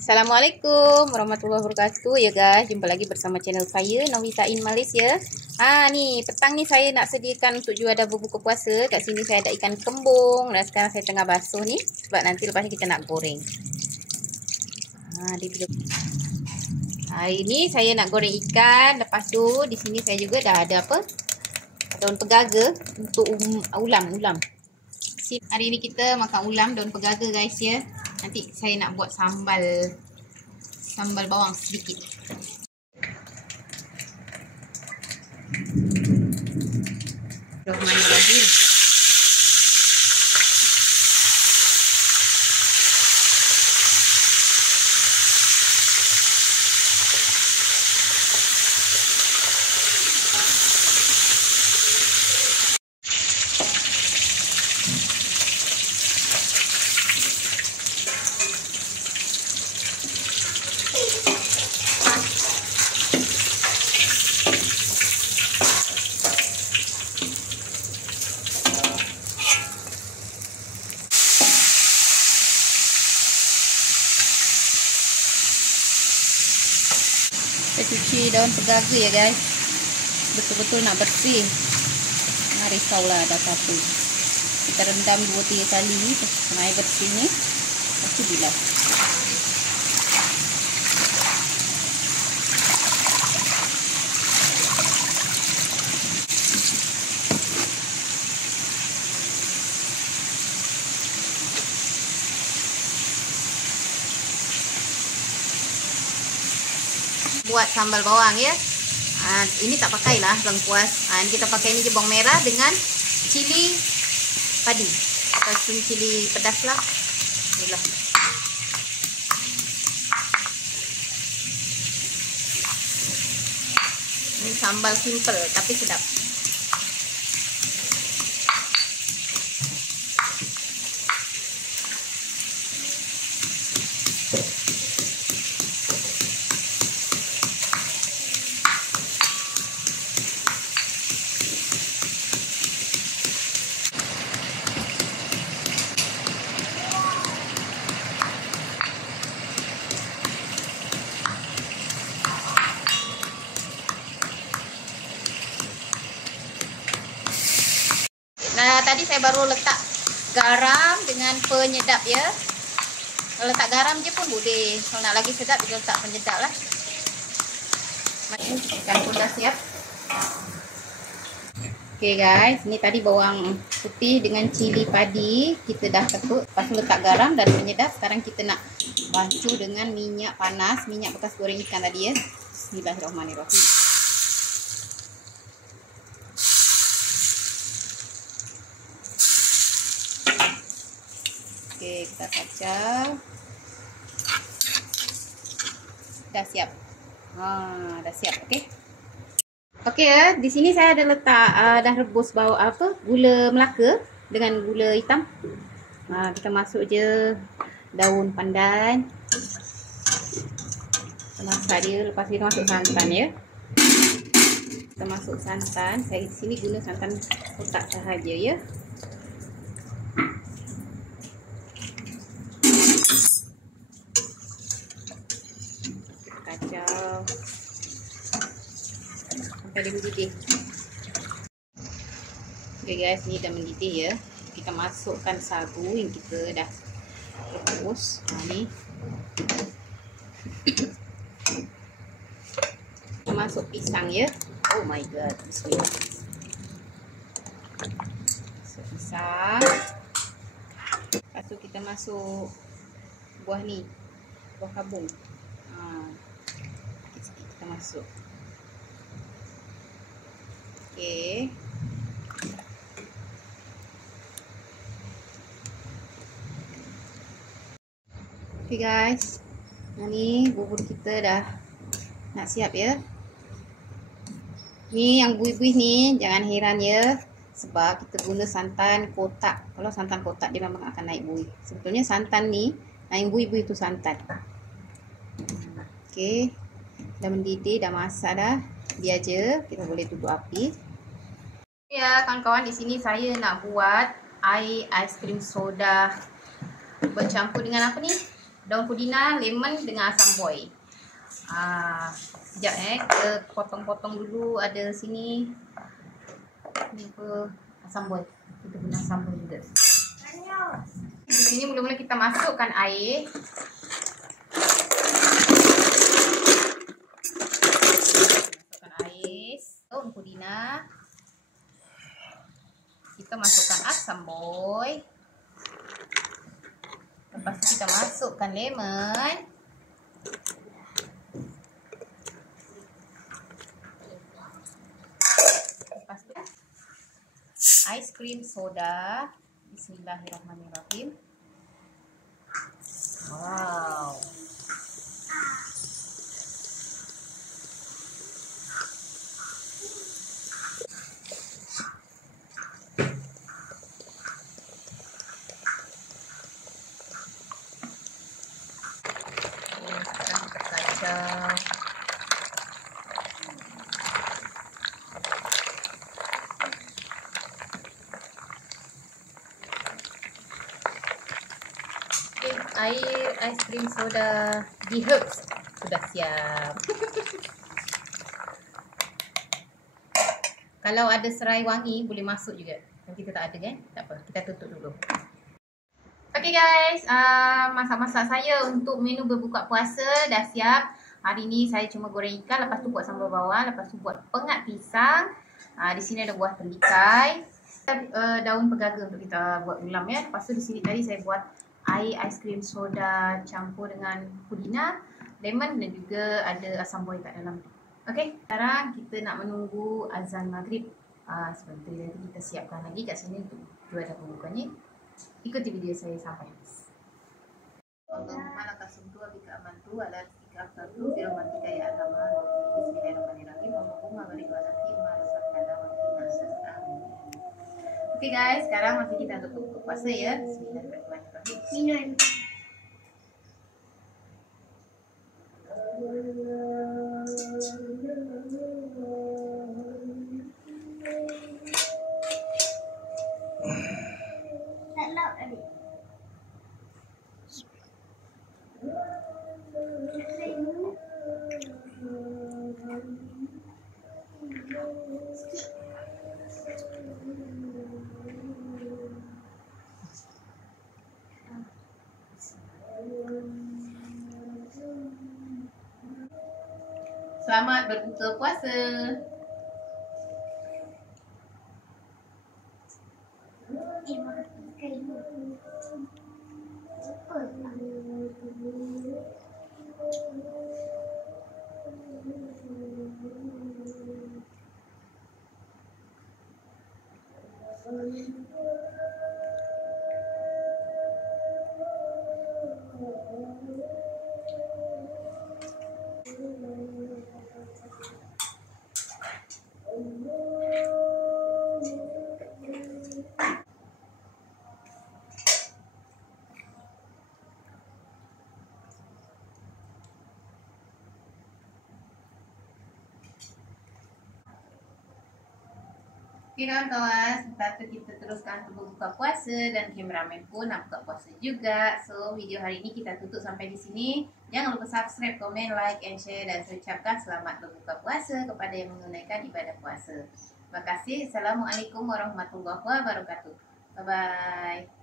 Assalamualaikum warahmatullahi wabarakatuh ya guys. Jumpa lagi bersama channel saya Novita in Malaysia. Ni petang ni saya nak sediakan untuk jual dah berbuka puasa. Kat sini saya ada ikan kembung dan sekarang saya tengah basuh ni sebab nanti lepas ni kita nak goreng. Hari ni saya nak goreng ikan. Lepas tu di sini saya juga dah ada apa? Daun pegaga untuk ulam. Hari ni kita makan ulam daun pegaga guys ya. Nanti saya nak buat sambal bawang sedikit. Bismillahirrahmanirrahim. Kita cuci daun pegaga ya guys. Betul-betul nak bersih. Jangan risaulah ada apa-apa. Kita rendam 2-3 kali dengan air bersih ni. Lepas tu bilas. Buat sambal bawang ya. Ini tak pakailah lengkuas. Ini kita pakai ni je bawang merah dengan cili padi atau cili pedas lah. Inilah. Ini sambal simple tapi sedap. Nah, tadi saya baru letak garam dengan penyedap ya. Kalau letak garam je pun boleh. Kalau nak lagi sedap, kita letak penyedap lah. Ikan pun dah siap. Okay guys, ni tadi bawang putih dengan cili padi kita dah ketut. Lepas tu letak garam dan penyedap. Sekarang kita nak bancuh dengan minyak panas. Minyak bekas goreng ikan tadi ya. Bismillahirrahmanirrahim. Okey, kita kacau. Dah siap. Dah siap. Okey. Okey ya, di sini saya ada letak dah rebus gula Melaka dengan gula hitam. Kita masuk je daun pandan. Kita masak dia, lepas kita masuk santan ya. Kita masuk santan. Saya di sini guna santan kotak sahaja ya. Kacau sampai dia mendidih. Okay guys, ni dah mendidih ya. Kita masukkan sagu yang kita dah rebus. Ni kita masuk pisang ya. Oh my god, bismillah. Masuk pisang. Lepas tu kita masuk buah ni, buah kabung. Sikit-sikit kita masuk. Okey. Okey guys. Ni bubur kita dah nak siap ya. Ni yang buih-buih ni jangan heran ya. Sebab kita guna santan kotak. Kalau santan kotak dia memang akan naik buih. Sebetulnya santan ni, yang buih-buih tu santan. Okey. Dah mendidih, dah masak dah. Biar je, kita boleh tutup api. Ya, kawan-kawan, di sini saya nak buat ais krim soda bercampur dengan apa ni? daun pudina, lemon dengan asam boy. Sekejap kita potong-potong dulu. Ada sini ni apa, asam boy. Kita guna asam boy juga. Di sini mula-mula kita masukkan air. Masukkan air, daun pudina. Kita masukkan asam boy. Lepas tu kita masukkan lemon. Lepas tu ais krim soda. Bismillahirrahmanirrahim. Wow. Sekarang kita kacau. Air ais krim soda di Herbs sudah siap. Kalau ada serai wangi boleh masuk juga. Kalau kita tak ada kan, tak apa, kita tutup dulu. Okay guys, masak-masak saya untuk menu berbuka puasa dah siap. Hari ni saya cuma goreng ikan, lepas tu buat sambal bawang, lepas tu buat pengat pisang. Di sini ada buah telikai, daun pegaga untuk kita buat ulam ya. Lepas tu di sini tadi saya buat air ais krim soda campur dengan pudina, lemon dan juga ada asam boy kat dalam tu. Okay, sekarang kita nak menunggu azan maghrib. Sebentar nanti kita siapkan lagi kat sini untuk jual dah pembukanya. Ikuti video saya sampai habis. Allahumma laka sumtu wa bika amantu wa la rizqika afdaltu fi rahmatika ya arhamar rahimin. Bismillahirrahmanirrahim. Allahumma barik lana fi ma razaqtana wa qina adzabannar. Okay guys, sekarang masih kita untuk buka puasa ya. Bismillahirrahmanirrahim. Selamat berbuka puasa. Okay kawan-kawan, setelah kita teruskan untuk buka puasa dan kameramen pun nak buka puasa juga. So video hari ini kita tutup sampai di sini. Jangan lupa subscribe, komen, like and share dan saya ucapkan selamat berbuka puasa kepada yang menunaikan ibadah puasa. Terima kasih. Assalamualaikum warahmatullahi wabarakatuh. Bye bye.